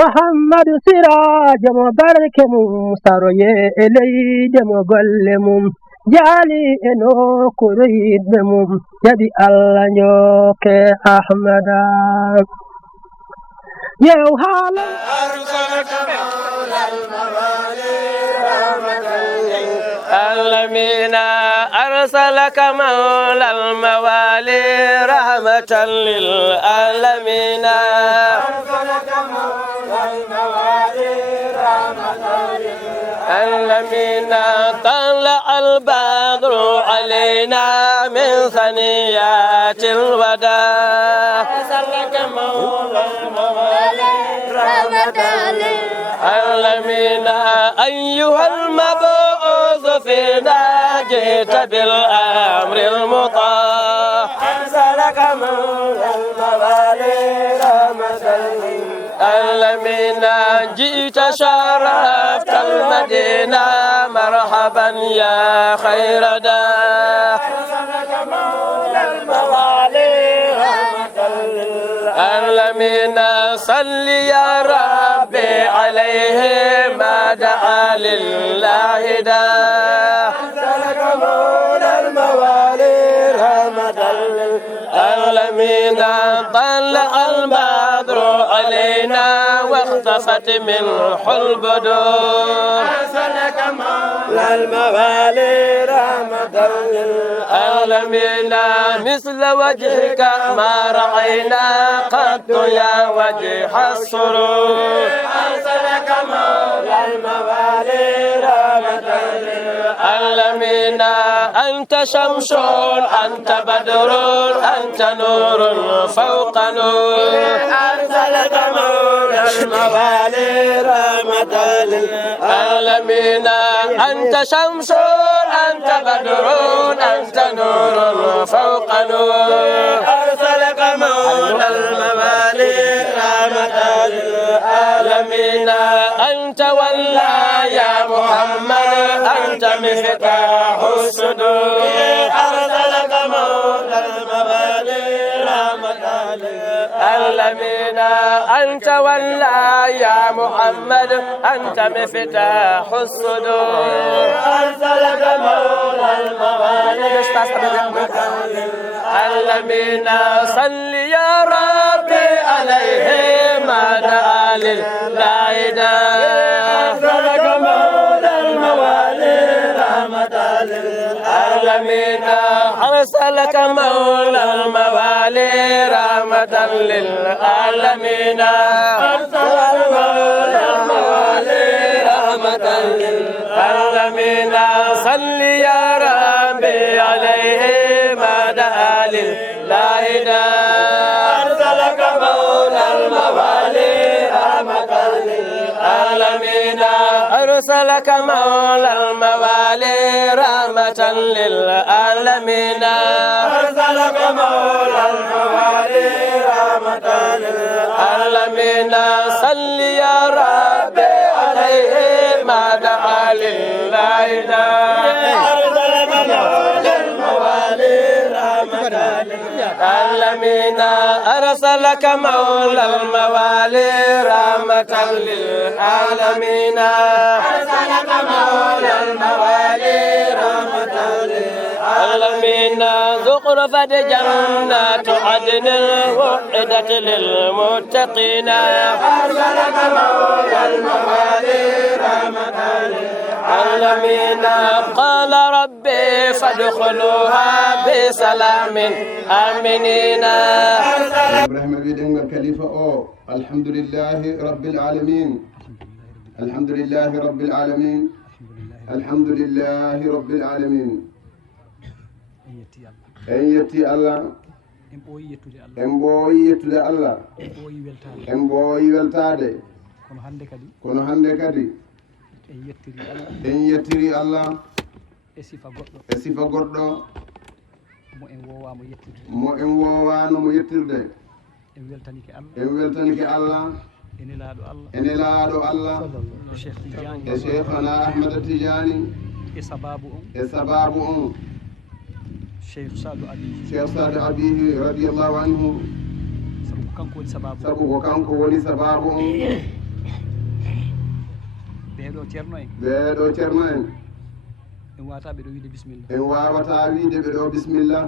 محمد سراج مبارك مستروي إلي دم قلمم جالي إنو كريد دمم يدي الله نيوك أحمد يو حالا أرسلك مولى الموالي رحمة للعالمين أرسلك مولى الموالي رحمة للعالمين أرسلك مولى الموالي رحمة للعالمين طلع البدر علينا من ثنيات الوداع أرسلك مولى الموالي رحمة للعالمين أيها المبعوث فينا جئت بالأمر المطاع أرسلك مولى الموالي رحمة للعالمين جئت شرفت المدينة مرحبا يا خير داع أرسلك مولى الموالي رحمة للعالمين صل يا ربي عليه ما دعا لله داع أرسلك مولى الموالي رحمة للعالمين طلع البدر علينا واختفت منه البدور أرسلك مولى الموالي رحمة للعالمين مثل وجهك ما رأينا قط يا وجه السرور أرسلك مولى الموالي رحمة للعالمين أنت شمس أنت بدر أنت نور فوق نور أرسلك مولى الموالي رحمة للعالمين أنت شمس أنت بدر أنت نور فوق نور أرسلك مولى الموالي رحمة للعالمين أنت ولا يا محمد أنت مفتاح الصدور أرسلك مولى الموالي رحمة للعالمين أنت ولا يا محمد أنت مفتاح الصدور أرسلك مولى الموالي رحمة للعالمين صل يا ربي عليه ما دعا لله أرسلك مولى الموالي رحمة للعالمين أرسلك مولى الموالي رحمة للعالمين أرسلك مولى الموالي رحمة للعالمين صل يا ربي عليه ما دعا لله أرسلك مولى الموالي رحمة للعالمين أرسلك مولى الموالي رحمة للعالمين أرسلك مولى الموالي رحمة للعالمين صل يا ربي عليه ما دعا لله أرسلك مولى الموالي رحمة للعالمين أرسلك مولى الموالي رحمة للعالمين أرسلك مولى الموالي رحمة للعالمين زخرفة جنات عدن وعدت للمتقين أرسلك مولى الموالي رحمة للعالمين قال ربي فادخلوها بسلام آمنين إبراهيم بيدن الخليفة الحمد لله رب العالمين الحمد لله رب العالمين الحمد لله رب العالمين en yetti Allah en ɓooyi yettude Allah en ɓooyi weltade kono hande kadi en yettiri Allah e sifa goɗɗo mo en wowano mo yettirde en weltanike Allah ene laaɗo Allah e cheikhana Ahmada Tidiani e sababu on Cheikh Saadu Abihi radiyallahu anhu sabu ko kanko woni sababu on ɓeeɗo ceerno en ɓeeɗo ceerno en en wawata ɓeɗo wiide bisimilla en wawata wiide ɓeɗo bisimilla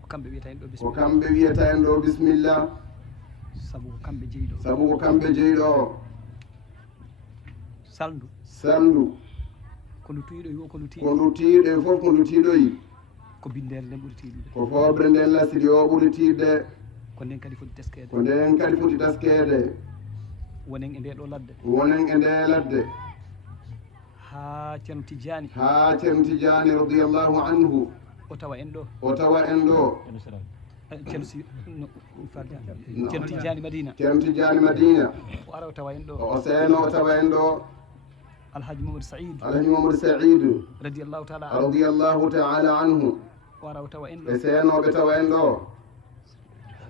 ko kamɓe wiyata en ɗo ko bisimilla kamɓe wiyata en ɗo bisimilla sabu ko kamɓe jeeyiɗo sabu ko kamɓe jeyiɗo salndu ko ndu tuyiɗo yo ko ndu ko ndu tiiɗo e fof ko ndu tiiɗoyi ko bindere nden ɓuri tiiɗude ko fobre nden lasidi o ɓuri tiidde ko nden kadi foti teskede ko nden kadi foti taskede wonen e nde ɗo ladde wonen e nde ladde ha ceerno Tidiani radiallahu anhu o tawa en ɗo ceerno Tidiani Madina o ara o tawa en ɗo o seeno o tawa en ɗo alhaji mamadou saïd radiallahu taala anhu o ara o tawa en ɗo ɓe seenoɓe tawa en ɗo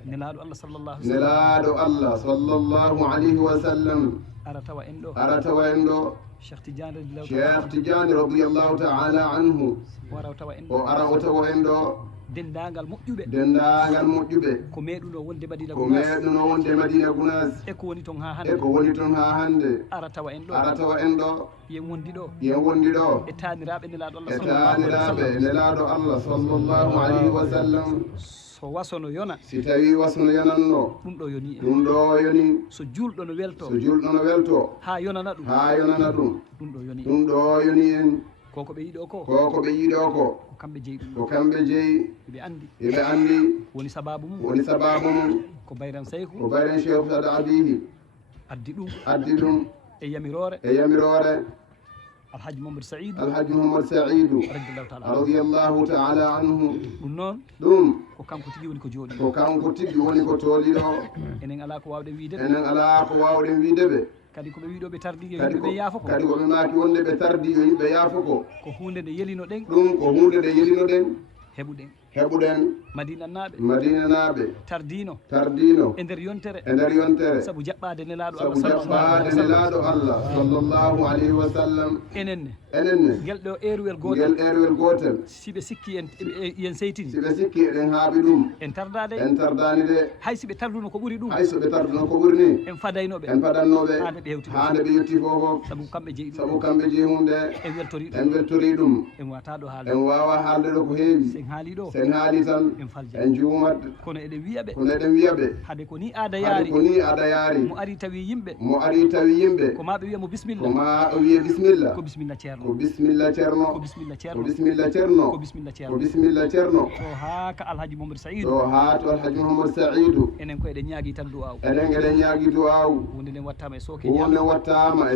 nelaɗo allah sallllahu alayhi wa sallam ara tawa en ɗo cheikh tidiane radiallahu taala anhu o ara o tawa en ɗo dendagal moƴƴuɓe ko meɗuno wonde madina gounas e ko woni toon ha hande ara tawa en ɗo yen wondi ɗo e taniraɓe nelaɗo allah sallllahu alayhi wa sallam so wasono yona si tawi wasono yonanno ɗum ɗo yoni so julɗo no welto ha yonana ɗum ɗum ɗo yoni en koko ɓe yiiɗo ko ko kamɓe jeeyi ɗum ko kamɓe jeeyi ɓe andi woni sababu mum ko bayran cheikhu sada abihi addi ɗum e yamirore alhaji mamadou saïdou radiallahu taala anhu ɗum noon ɗum ko kanko tigi woni ko tooliɗo enen ala ko wawɗen wiide ɓe kadi koɓe wiiɗoɓe tardi yo yimɓeɓe yaafo ko kadi koɓe maaki wonde ɓe tardi yo yimɓe yaafo ko hunde nde yelino ɗen ɗum ko hunde nde yelino ɗen heɓuɗen madina naaɓe tardino e nder yontere sabu jaɓɓade nelaɗo allah sallllahu alayhi wa sallam enenne guel ɗo erwel gotel siɓe sikki yen seytini eɗen haaɓi ɗum en tardani de hay siɓe tarduno ko ɓuuri ɗum ni en fadannoɓe hande ɓe yetti fofof sabu kamɓe jeeyi hunde en weltori ɗum en wata ɗo haalde en wawa haalde ɗo ko heewi sen haali ɗo en haali tan en juumat kono eɗen wiyaɓe hade ko ni aada yaari mo ari tawi yimɓe ko ma ɓe wiya mo bisimilla ko bisimilla ceerno o ha ka alhaji mamadou saïdou enen ko eɗen ñaagui tan du'aw hunde nden wattama e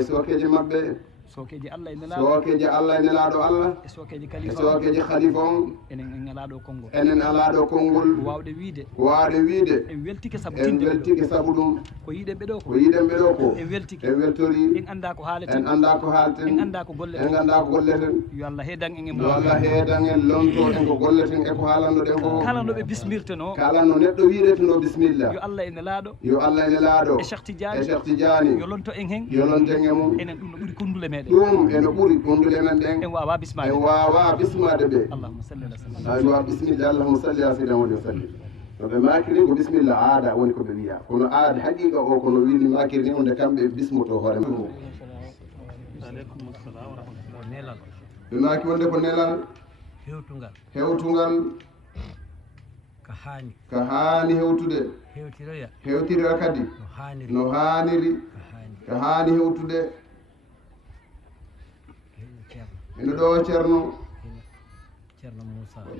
sokeji maɓɓe sokeji allah e nelaɗo allah e sokeji khalifa on enen ala ɗo konngol ko wawɗe wiide en weltike sabu ɗum ko yiɗen ɓe ɗo ko en weltori en anda ko haaleten en anda ko golleten yo allah heedan en lonto en ko golleten e ko haalannoɗen ko kala no ɓe bismirteno kala no neɗɗo wiɗeteno bisimilla yo allah e nelaɗo e cheikh tidiani yo lonto en hen e mum enen ɗum no ɓuuri kundule meɗen eno ɓuuri kundule men ɗen en wawa bismade ɓe aywa bisimilla allahuma salli ala sayyidina muhammad wa sallim no ɓe makiri ko bisimilla aada woni koɓe wiya kono aada haqiqa o kono wiini makiri ni onde kamɓe bismoto hoore mum ɓe maki wonde ko nelal hewtugal ka haani hewtude hewtira kadi no haaniri ka haani hewtude ene ɗo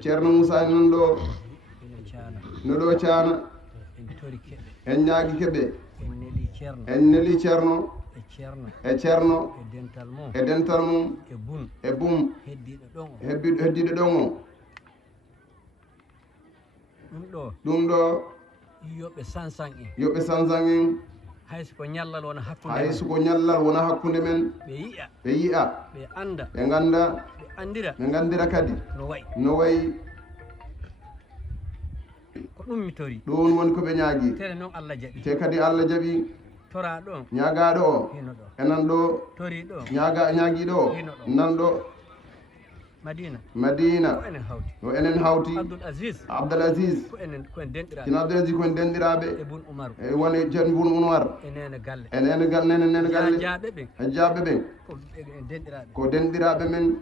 ceerno moussa nan ɗo no ɗo caana en ñaagui keɓe en neli ceerno e ceerno e dental mum e bum heddiɗo ɗon o ɗum ɗo yoɓɓe sansan en hayso ñallal wona hakkude men ɓe yi'a ɓe ganda ɓe gandira kadi no wayi ko ɗum mi tori ɗum woni koɓe ñaagui te kadi allah jaaɓi ñagaɗo o enan ɗo ñaguiɗo o nan ɗo madina yo enen hawti abdoul asis kino abdoul asis koen denɗiraɓe e woni ceerno bun umar enene galle hajjaɓe ɓen ko denɗiraɓe men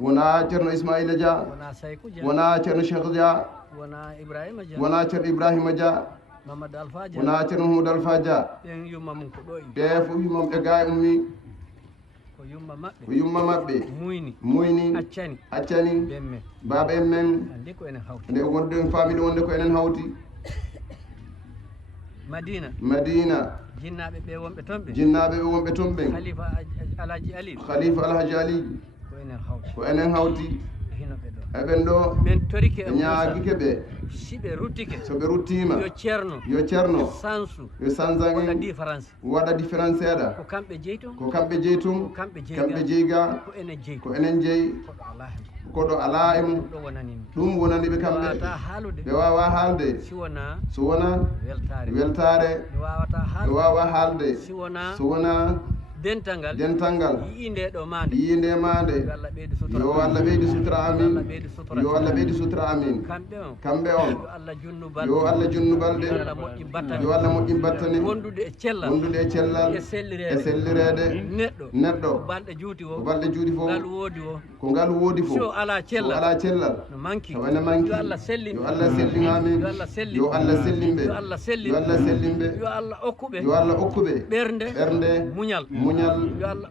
wona ceerno ismaila dia wona ceerno cheikh dia wona ceerno ibrahima dia wona ceerno mamadou alpha dia ɓe fof yummam ɓe ga e ummi ko yumma maɓɓe muyni accani baba en men nde gonɗen famille wonde ko enen hawti madina jinnaɓe ɓe wonɓe toon ɓen khalifa alhaji ali ko enen hawti eɓen ɗo ñaagike ɓe so ɓe ruttima yo ceerno yo sansan en waɗa différence seeɗa ko kamɓe jeytum kamɓe jeyga ko enen jeyi koɗo ala e mum ɗum wonani ɓe kamɓe ɓe wawa haalde so wona weltare ɓe wawa haalde so wona dental ngal yii nde mande yo Allah ɓeydi sutra amin yo Allah ɓeydi sutra amin kamɓe on yo Allah junnu balɗe yo Allah moƴƴin battane wondude e cellal e sellirede neɗɗo ko balɗe juuɗi fof ko ngal woodi fof so ala cellal tawa ene manki yo Allah sellingamin yo Allah sellimɓe yo Allah okkuɓe ɓernde muñal yo Allah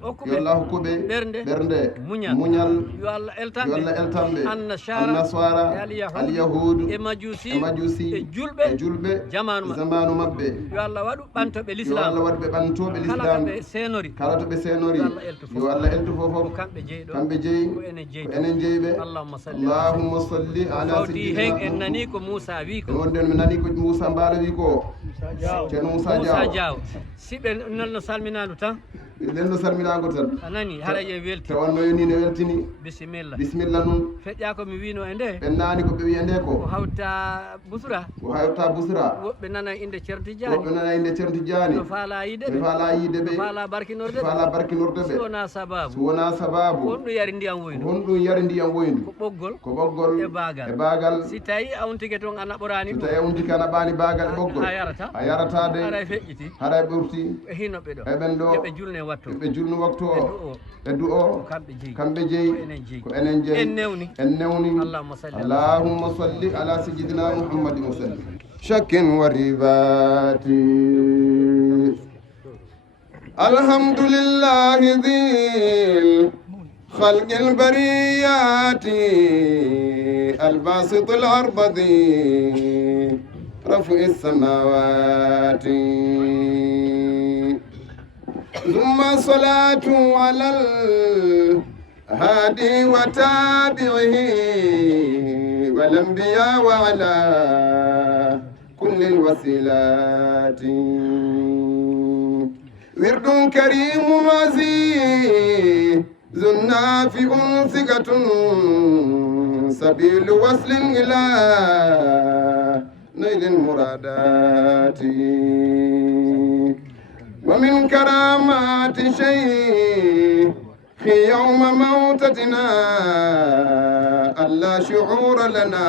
hokkuɓe ɓernde muñal yo Allah eltanɓe annasara alyahudu e majusi e julɓe zamanu mabɓe yo Allah waɗu ɓantoɓe l'islam kala to ɓe senori yo Allah eltu fofof kamɓe jeeyi ko enen jeeyiɓe allahumma salli ala sayyidina hen en nani ko Moussa wi ko wonde mi nani ko Moussa Mbala wi ko ceerno Moussa Diaw siɓe nonno salminadu tan nden no salminago tan anani hara ye welti tawanno yoni ne weltini bisimilla nun feƴƴa ko mi wino e nde ɓen naani ko ɓe wiya nde ko hawta busra woɓɓe nana inde ceerno Tidiani no faala yiide ɓe ɓe faala barkinorde ɓe so wona sababu honɗum yari ndiyam woydu ko ɓoggol e baagal si tawi a untike toon a naɓorani so tawi a untike a naɓani baagal e ɓoggol a yarata de haɗa feƴƴiti haɗa ɓurti e hinoɓe ɗo eɓen ɗo ɓe julne julnu waktu o e du'o kamɓe jeyi ko enen jeyi en newni allahumma salli ala sayyidina muhammadin wa sallim shakkin wa ribati alhamdulillahi dhil خلق البريات الباسط الأرض ذي رفع السماوات ثم الصلاة على الهادي وتابعه والأنبياء وعلى كل الوسيلات ورد كريم عزيز نافع ثقة سبيل وصل إلى نيل المرادات ومن كرامات شيء في يوم موتتنا ألا شعور لنا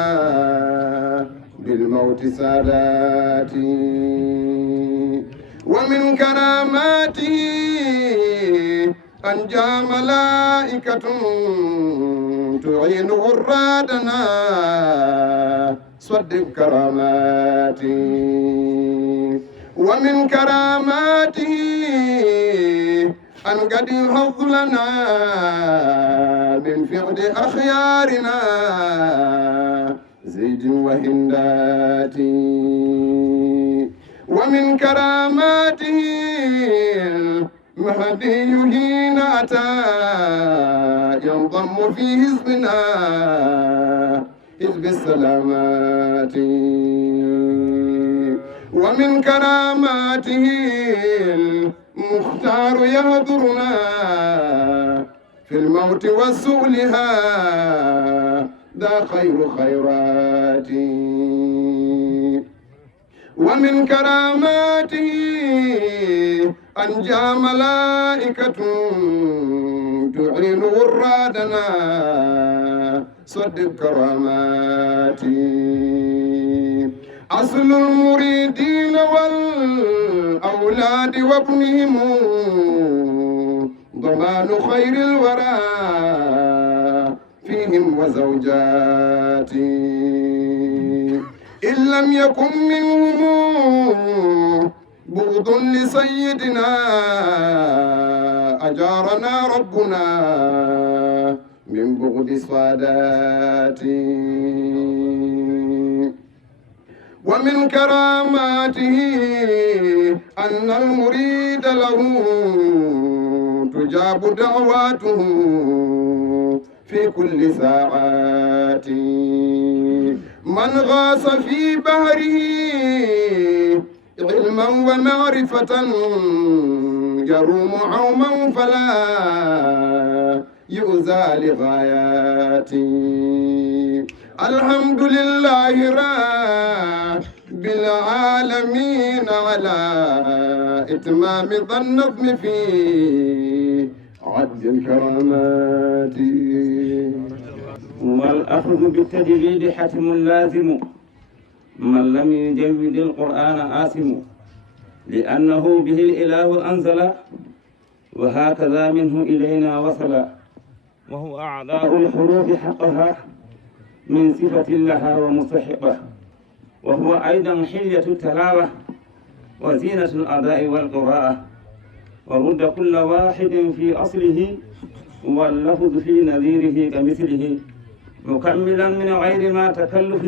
بالموت ساداتي ومن كراماته أن جاء ملائكة تعين غرادنا صدق كراماتي ومن كراماته أن قد يحظ لنا من فعل أخيارنا زيد وهندات ومن كراماته المهدي حين أتى ينضم في حزبنا حزب السلامات ومن كراماته المختار يهدرنا في الموت وسؤلها ذا خير خيراتي ومن كراماته أن جاء ملائكة تعين ورادنا صدق كراماتي أصل المريدين والأولاد وابنهم ضمان خير الورى فيهم وزوجاتي إن لم يكن منهم بغض لسيدنا أجارنا ربنا من بغض ساداتي ومن كراماته أن المريد له تجاب دعواته في كل ساعات من غاص في بحره علما ومعرفة يروم عوما فلا يؤذى لغاياتي الحمد لله رب العالمين على إتمام ذا النظم في عد الكرامات والأخذ بالتجويد حتم لازم من لم يجود القرآن آثم لأنه به الإله أنزل وهكذا منه إلينا وصل وهو أعداء الحروف حقها من صفة لها ومستحقة وهو أيضا حلية التلاوة وزينة الأداء والقراءة ورد كل واحد في أصله واللفظ في نظيره كمثله مكملا من غير ما تكلف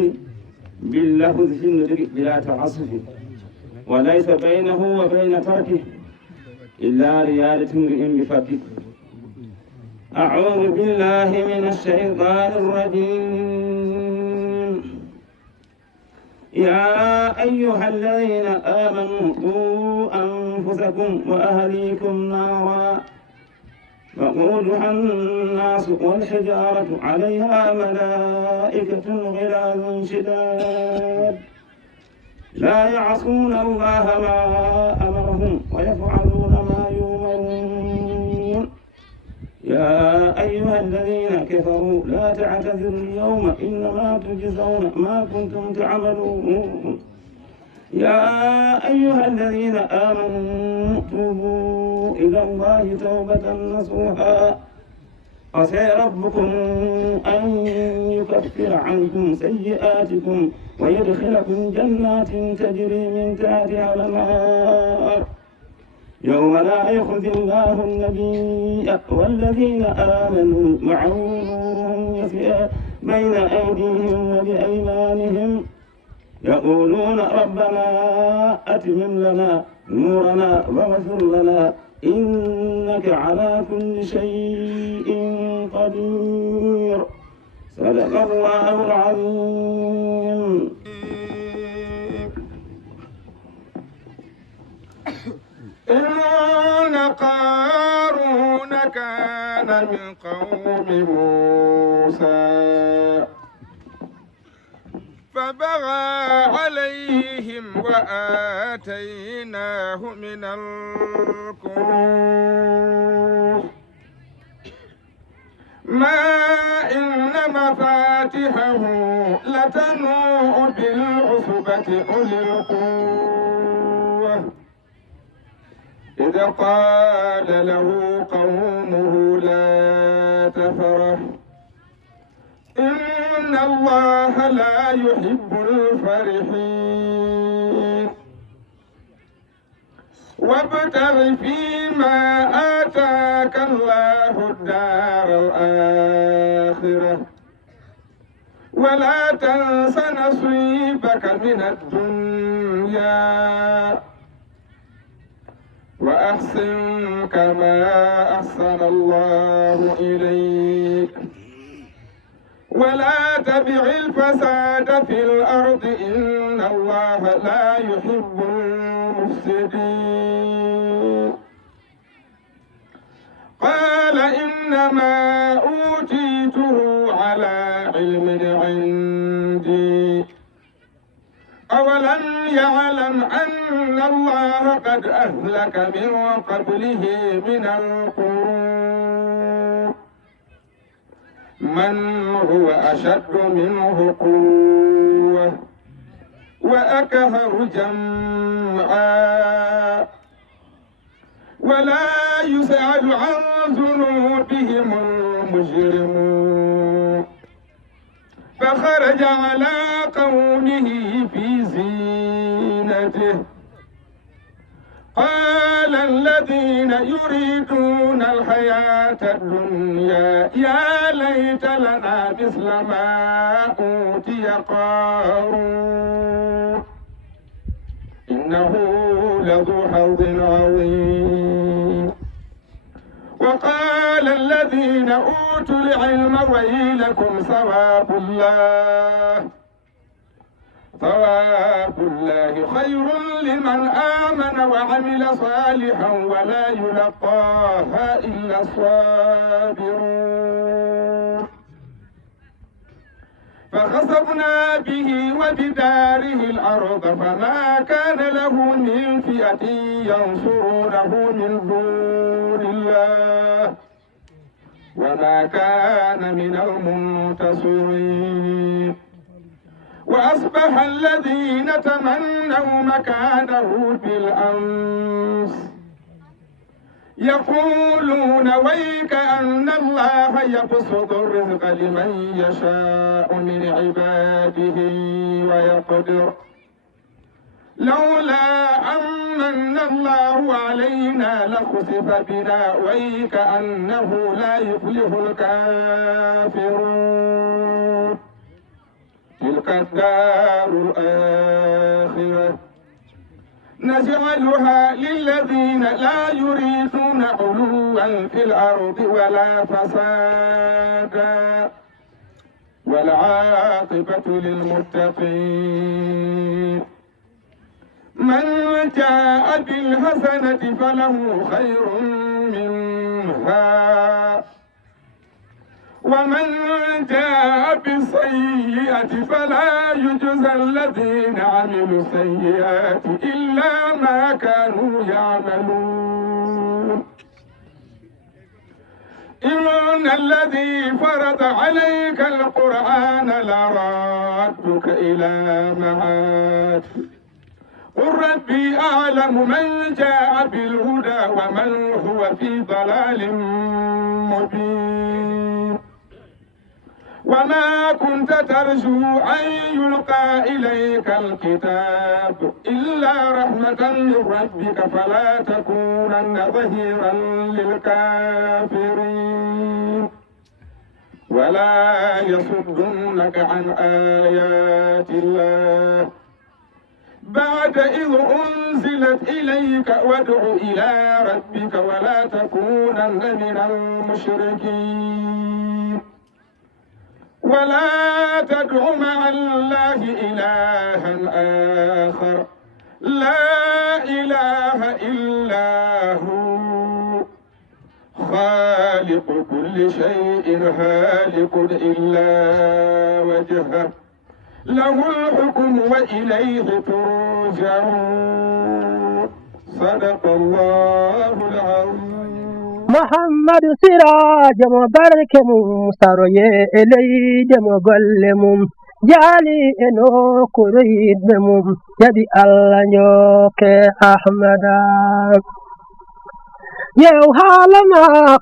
باللفظ في النطق بلا تعصف وليس بينه وبين تركه إلا ريادة امرئ بفكه أعوذ بالله من الشيطان الرجيم يا أيها الذين آمنوا قوا أنفسكم وأهليكم نارا وقودها الناس والحجارة عليها ملائكة غلاظ شداد لا يعصون الله ما أمرهم ويفعلون ما يؤمرون يا أيها الذين كفروا لا تعتذروا اليوم إنما تجزون ما كنتم تعملون يا أيها الذين آمنوا توبوا إلى الله توبة نصوحا عسى ربكم أن يكفر عنكم سيئاتكم ويدخلكم جنات تجري من تحتها الأنهار يوم لا يخزي الله النبي والذين آمنوا معه نورهم يسعى بين أيديهم وبأيمانهم يقولون ربنا أتمم لنا نورنا واغفر لنا إنك على كل شيء قدير صدق الله العظيم. إن قارون كان من قوم موسى فبغى عليهم وآتيناه من الكنوز ما إن مفاتحه لتنوء بالعصبة أولي القوة إذ قال له قومه لا تفرح إن الله لا يحب الفرحين وابتغ فيما آتاك الله الدار الآخرة ولا تنس نصيبك من الدنيا وأحسن كما أحسن الله إليك ولا تبغ الفساد في الأرض إن الله لا يحب المفسدين قال إنما أوتيته على علم عندي أولم يعلم أن الله قد أهلك من قبله من القرون من هو أشد منه قوة وأكثر جمعا ولا يسأل عن ذنوبهم المجرمون فخرج على قومه في زينته قال الذين يريدون الحياة الدنيا يا ليت لنا مثل ما أوتي قارون إنه لذو حظ عظيم وقال الذين أوتوا العلم ويلكم ثواب الله خير لمن آمن وعمل صالحا ولا يلقاها إلا الصابرون فخسفنا به وبداره الأرض فما كان له من فئة ينصرونه من دون الله وما كان من المنتصرين وأصبح الذين تمنوا مكانه بالأمس يقولون ويك أن الله يبسط الرزق لمن يشاء من عباده ويقدر لولا أمن الله علينا لخسف بنا ويك أنه لا يفلح الكافرون تلك الدار الآخرة نجعلها للذين لا يريدون علوا في الأرض ولا فسادا والعاقبة للمتقين من جاء بالحسنة فله خير منها ومن جاء بالسيئة فلا يجزى الذين عملوا السيئات إلا ما كانوا يعملون إن الذي فرض عليك القرآن لرادك إلى معاد قل ربي أعلم من جاء بالهدى ومن هو في ضلال مبين وما كنت ترجو أن يلقى إليك الكتاب إلا رحمة من ربك فلا تكونن ظهيرا للكافرين ولا يصدنك عن آيات الله بعد إذ أنزلت إليك وادع إلى ربك ولا تكونن من المشركين ولا تدع مع الله إلها آخر لا إله إلا هو خالق كل شيء هالك إلا وجهه له الحكم وإليه ترجعون صدق الله العظيم محمد سراج مبارك مستروي إلي دم قلمم جالي إنو كريد بمم يدي الله نيوك أحمد يو حالما